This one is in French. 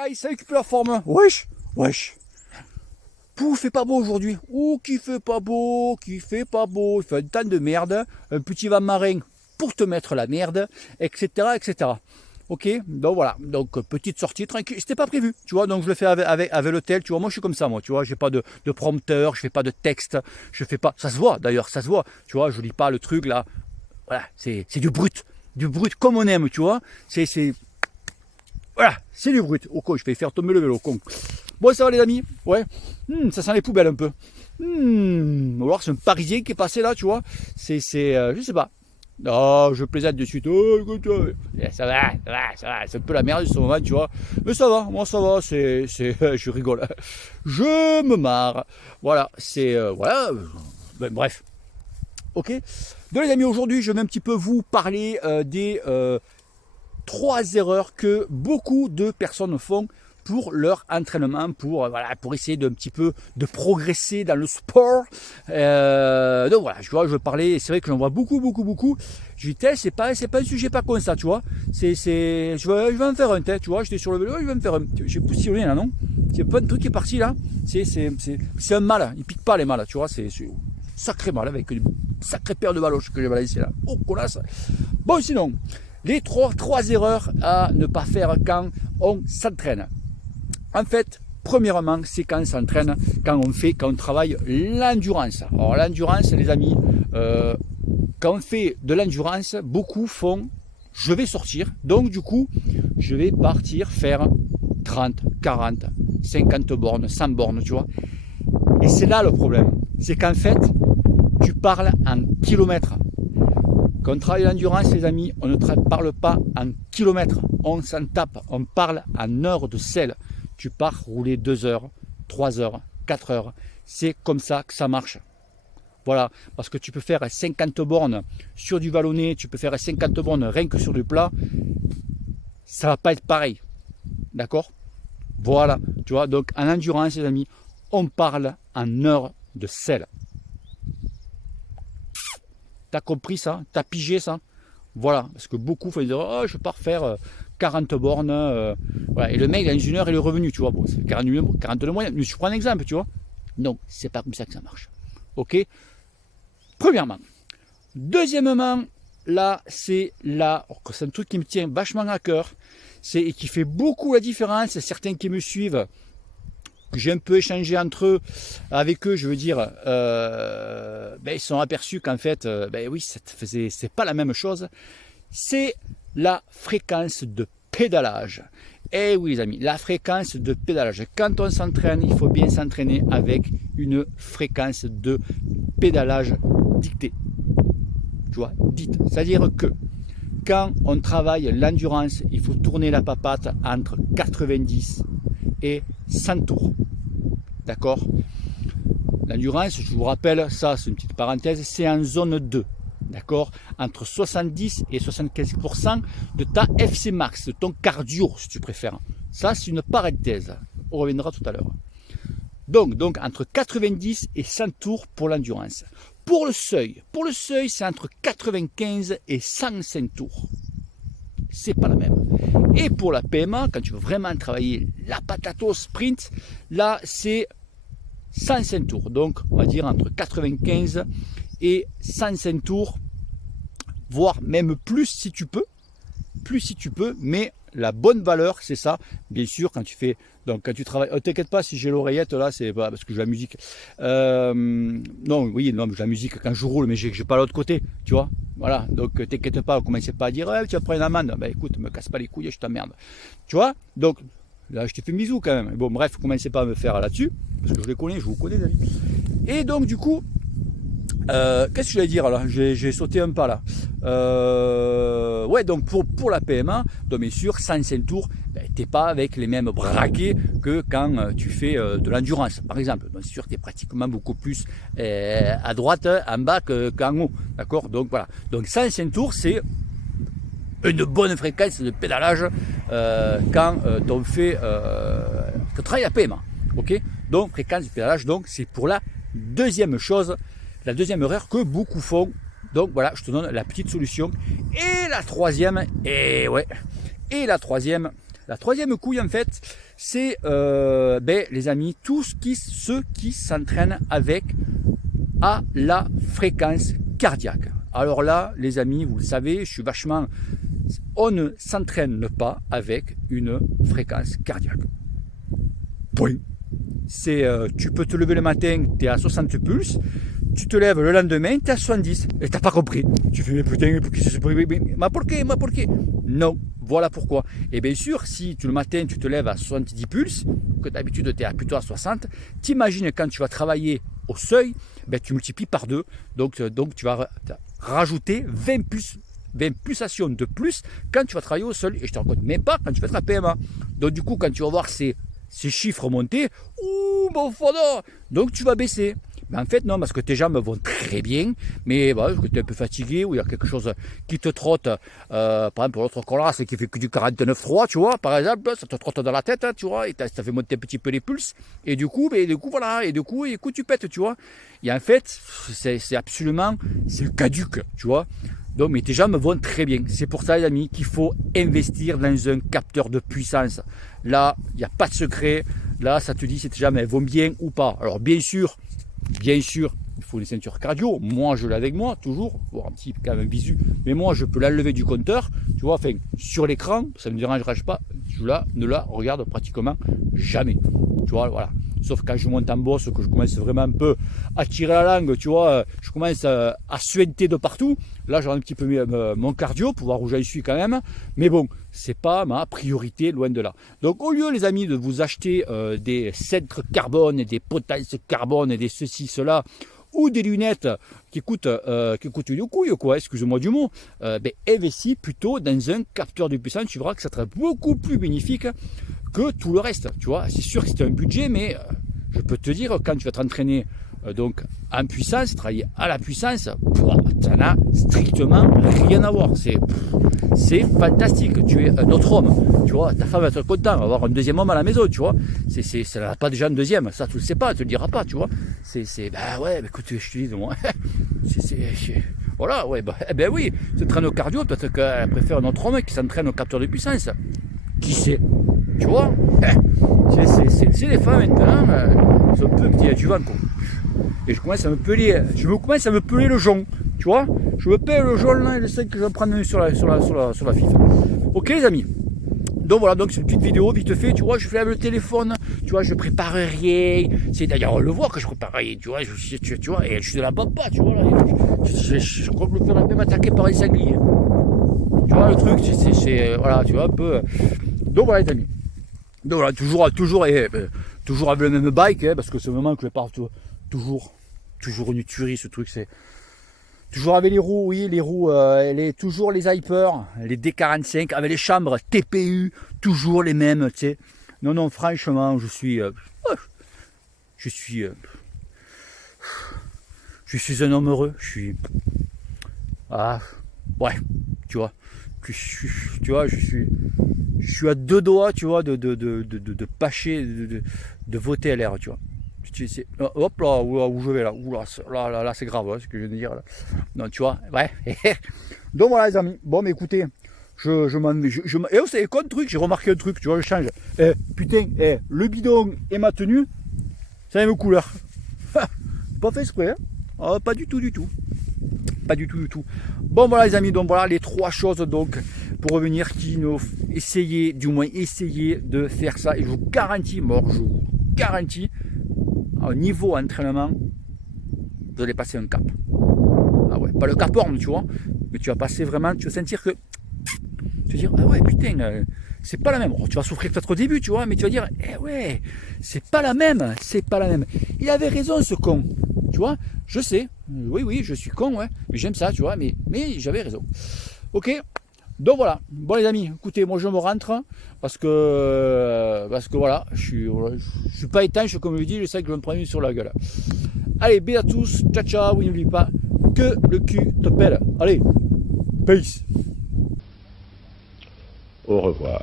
Ah, il s'est récupéré la forme. Wesh, wesh. Pouf, fait pas beau aujourd'hui. Oh, qui fait pas beau, qui fait pas beau. Il fait un temps de merde. Un petit vent marin pour te mettre la merde, etc., etc. Ok, donc voilà. Donc petite sortie tranquille. C'était pas prévu, tu vois. Donc je le fais avec l'hôtel. Tu vois, moi je suis comme ça, moi. Tu vois, j'ai pas de prompteur, je fais pas de texte, je fais pas. Ça se voit d'ailleurs, ça se voit. Tu vois, je lis pas le truc là. Voilà, c'est du brut comme on aime, tu vois. Voilà, c'est du brut. Oh con, je vais faire tomber le vélo, con. Bon, ça va les amis. Ouais. Ça sent les poubelles un peu. Ou alors c'est un Parisien qui est passé là, tu vois. Je sais pas. Non, je plaisante de suite. Oh, écoute, ça va, ça va, ça va. C'est un peu la merde de ce moment, tu vois. Mais ça va, moi ça va, je rigole. Je me marre. Voilà, voilà. Ben, bref. Ok. Donc les amis, aujourd'hui, je vais un petit peu vous parler des 3 erreurs que beaucoup de personnes font pour leur entraînement, pour essayer d'un petit peu de progresser dans le sport. Donc voilà, je veux parler, c'est vrai que j'en vois beaucoup. Je dis, c'est pas un sujet pas con ça, tu vois. Je vais en faire un, tu vois, j'étais sur le vélo, je vais en faire un. J'ai poussillonné là, non? Il y a pas de truc qui est parti là. C'est un mâle, il pique pas les mâles, tu vois, c'est sacré mâle avec une sacrée paire de baloches que j'ai balancé là. Oh, colasse. Bon, sinon, les trois erreurs à ne pas faire quand on s'entraîne. En fait, premièrement, c'est quand on s'entraîne, quand on travaille l'endurance. Alors l'endurance, les amis, quand on fait de l'endurance, beaucoup font, je vais sortir, donc du coup, je vais partir faire 30, 40, 50 bornes, 100 bornes, tu vois. Et c'est là le problème, c'est qu'en fait, tu parles en kilomètres. Quand on travaille l'endurance, les amis, on ne parle pas en kilomètres, on s'en tape, on parle en heures de selle. Tu pars rouler 2 heures, 3 heures, 4 heures. C'est comme ça que ça marche. Voilà, parce que tu peux faire 50 bornes sur du vallonné, tu peux faire 50 bornes rien que sur du plat. Ça ne va pas être pareil. D'accord? Voilà, tu vois, donc en endurance, les amis, on parle en heures de selle. T'as compris ça? T'as pigé ça? Voilà, parce que beaucoup vont dire, oh, je pars faire 40 bornes. Voilà. Et le mec, dans une heure, il est revenu, tu vois. Bon, c'est 40 de moyenne. Mais je prends un exemple, tu vois. Non, c'est pas comme ça que ça marche. Ok? Premièrement. Deuxièmement, là, c'est un truc qui me tient vachement à cœur. Et qui fait beaucoup la différence. Certains qui me suivent, j'ai un peu échangé avec eux, je veux dire, ils sont aperçus qu'en fait, oui, c'est pas la même chose. C'est la fréquence de pédalage. Eh oui les amis, la fréquence de pédalage. Quand on s'entraîne, il faut bien s'entraîner avec une fréquence de pédalage dictée. Tu vois, dite. C'est-à-dire que quand on travaille l'endurance, il faut tourner la papate entre 90 et 100 tours. D'accord? L'endurance, je vous rappelle, ça c'est une petite parenthèse, c'est en zone 2. D'accord? Entre 70 et 75% de ta FC max, de ton cardio si tu préfères. Ça c'est une parenthèse. On reviendra tout à l'heure. Donc entre 90 et 100 tours pour l'endurance. Pour le seuil, c'est entre 95 et 105 tours. C'est pas la même. Et pour la PMA, quand tu veux vraiment travailler la patate au sprint, là c'est 105 tours. Donc on va dire entre 95 et 105 tours, voire même plus si tu peux, mais la bonne valeur c'est ça. Bien sûr quand tu travailles, t'inquiète pas si j'ai l'oreillette là, c'est pas parce que j'ai la musique. Non, j'ai la musique quand je roule, mais j'ai pas l'autre côté, tu vois. Voilà, donc t'inquiète pas, commencez pas à dire tu vas prendre une amende. Écoute, me casse pas les couilles, je t'emmerde. Tu vois, donc là je t'ai fait un bisou quand même. Bon bref, commencez pas à me faire là-dessus, parce que je vous connais les amis. Et donc du coup, qu'est-ce que je vais dire là? J'ai sauté un pas là. Ouais, donc pour la PMA, donc bien sûr, 105 tours, t'es pas avec les mêmes braquets que quand tu fais de l'endurance, par exemple. Donc c'est sûr que tu es pratiquement beaucoup plus à droite, en bas qu'en haut. D'accord? Donc voilà. Donc 105 tours, c'est une bonne fréquence de pédalage quand on fait on travaille la PMA. Ok? Donc fréquence de pédalage, donc c'est pour la deuxième chose. La deuxième erreur que beaucoup font. Donc voilà, je te donne la petite solution. Et la troisième, La troisième couille, en fait, c'est, les amis, ceux qui s'entraînent avec à la fréquence cardiaque. Alors là, les amis, vous le savez, on ne s'entraîne pas avec une fréquence cardiaque. Point. Tu peux te lever le matin, tu es à 60 pulses, tu te lèves le lendemain, tu es à 70. Et t'as pas compris. Tu fais, mais putain, pour qui c'est ce bruit? Mais pour qué? Non, voilà pourquoi. Et bien sûr, si le matin, tu te lèves à 70 pulses, que d'habitude tu es plutôt à 60, t'imagines quand tu vas travailler au seuil, tu multiplies par 2. Donc tu vas rajouter 20 pulsations de plus quand tu vas travailler au seuil. Et je te raconte même pas quand tu fais ta PMA. Donc du coup, quand tu vas voir ces chiffres monter, ouh, mon fada, donc tu vas baisser. Mais en fait, non, parce que tes jambes vont très bien, mais que tu es un peu fatigué, ou il y a quelque chose qui te trotte, par exemple, l'autre colasse qui fait que du 49,3, tu vois, par exemple, ça te trotte dans la tête, hein, tu vois, et ça fait monter un petit peu les pulses, et du coup, voilà, et du coup, tu pètes, tu vois. Et en fait, c'est absolument, c'est caduque, tu vois. Donc, mais tes jambes vont très bien. C'est pour ça, les amis, qu'il faut investir dans un capteur de puissance. Là, il n'y a pas de secret. Là, ça te dit si tes jambes elles vont bien ou pas. Alors, bien sûr, il faut une ceinture cardio. Moi, je l'ai avec moi, toujours. Bon, un petit quand même visu. Mais moi, je peux l'enlever du compteur. Tu vois, enfin, sur l'écran, ça ne me dérangera pas. Je ne la regarde pratiquement jamais. Tu vois, voilà. Sauf quand je monte en bosse, que je commence vraiment un peu à tirer la langue, tu vois, je commence à suinter de partout. Là, j'ai un petit peu mon cardio pour voir où j'en suis quand même. Mais bon, c'est pas ma priorité, loin de là. Donc, au lieu, les amis, de vous acheter des cintres carbone et des potences carbone et des ceci, cela, ou des lunettes qui coûtent une couille, quoi, excusez-moi du mot, investis plutôt dans un capteur de puissance. Tu verras que ça sera beaucoup plus bénéfique que tout le reste, tu vois. C'est sûr que c'est un budget, mais je peux te dire, quand tu vas t'entraîner donc en puissance, travailler à la puissance, ça n'a strictement rien à voir. C'est fantastique. Tu es un autre homme, tu vois. Ta femme va être contente, va avoir un deuxième homme à la maison, tu vois. Ça n'a pas déjà un deuxième, ça tu le sais pas, tu le diras pas, tu vois. Écoute, je te dis, moi, voilà, ouais, oui, s'entraîne au cardio, peut-être qu'elle préfère un autre homme qui s'entraîne au capteur de puissance. Qui sait? Tu vois, c'est les femmes maintenant, sont peu petits, il y a du vent, quoi. Et je commence à me peler le jonc, tu vois. Je me pèle le jonc là, et le sel que je vais prendre sur la fife. Ok les amis. Donc voilà, donc c'est une petite vidéo vite fait, tu vois, je fais le téléphone, tu vois, je prépare rien. C'est d'ailleurs on le voit que je prépare rien, tu vois, tu vois, et je ne la bats pas, tu vois, là. Je crois que je me ferais même attaquer par les sangliers. Tu vois le truc, voilà, tu vois un peu. Donc voilà les amis. Donc voilà, toujours avec le même bike, hein, parce que c'est vraiment que je pars toujours une tuerie ce truc, c'est toujours avec les roues, oui, toujours les Hyper, les D45, avec les chambres TPU, toujours les mêmes, tu sais. Non, franchement, je suis un homme heureux, ouais, tu vois. Je suis à deux doigts, tu vois, de pâcher, de voter LR, tu vois. Hop là, où je vais là, là, c'est grave, hein, ce que je viens de dire là. Non, tu vois, ouais. Donc voilà les amis, bon mais écoutez, et vous savez quoi le truc, j'ai remarqué un truc, tu vois, je change. Putain, le bidon et ma tenue, c'est la même couleur. Pas fait exprès, hein. Pas du tout. Pas du tout. Bon voilà les amis, donc voilà les trois choses donc pour revenir essayez de faire ça et je vous garantis, au niveau entraînement, vous allez passer un cap. Ah ouais, pas le cap orme, tu vois, mais tu vas passer vraiment, tu vas sentir que tu vas dire ah ouais putain, c'est pas la même. Tu vas souffrir peut-être au début, tu vois, mais tu vas dire ouais, c'est pas la même. Il avait raison ce con. Tu vois, je sais, oui, je suis con, ouais, mais j'aime ça, tu vois, mais j'avais raison. Ok, donc voilà. Bon les amis, écoutez, moi je me rentre parce que voilà, je suis pas étanche comme je dis, je sais que je vais me prendre une sur la gueule. Allez, bisous à tous, ciao, oui, n'oublie pas que le cul te pèle. Allez, peace. Au revoir.